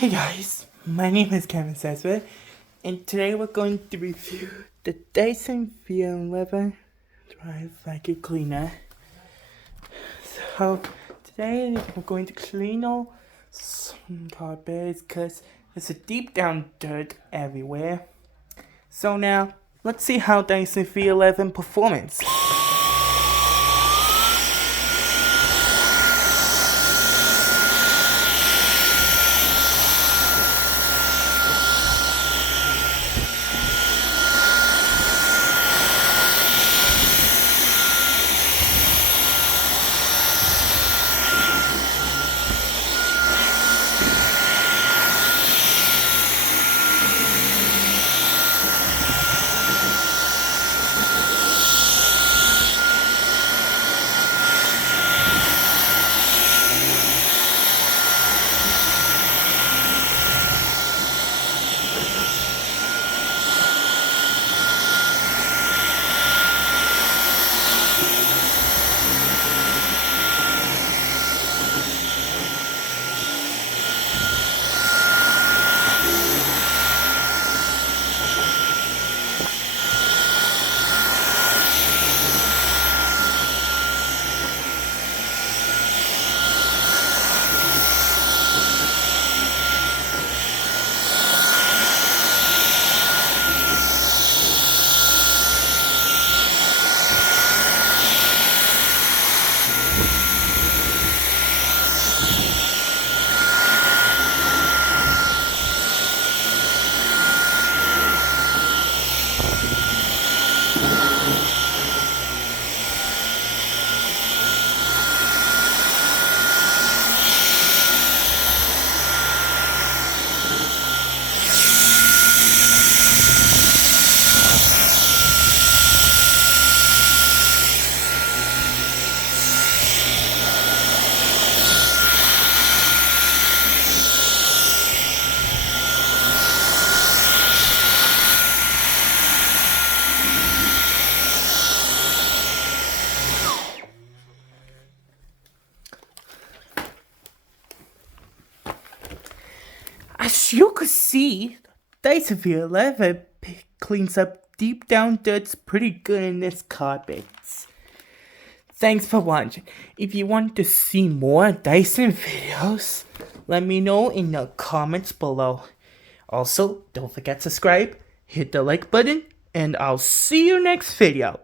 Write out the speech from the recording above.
Hey guys, my name is Kevin Sesbit, and today we're going to review the Dyson v11 Dry Vacuum Cleaner. So today we're going to clean all some carpets because there's a deep down dirt everywhere. So now let's see how Dyson v11 performance. As you can see, Dyson v11 cleans up deep down dirts pretty good in this carpets. Thanks for watching. If you want to see more Dyson videos, let me know in the comments below. Also, don't forget to subscribe, hit the like button, and I'll see you next video.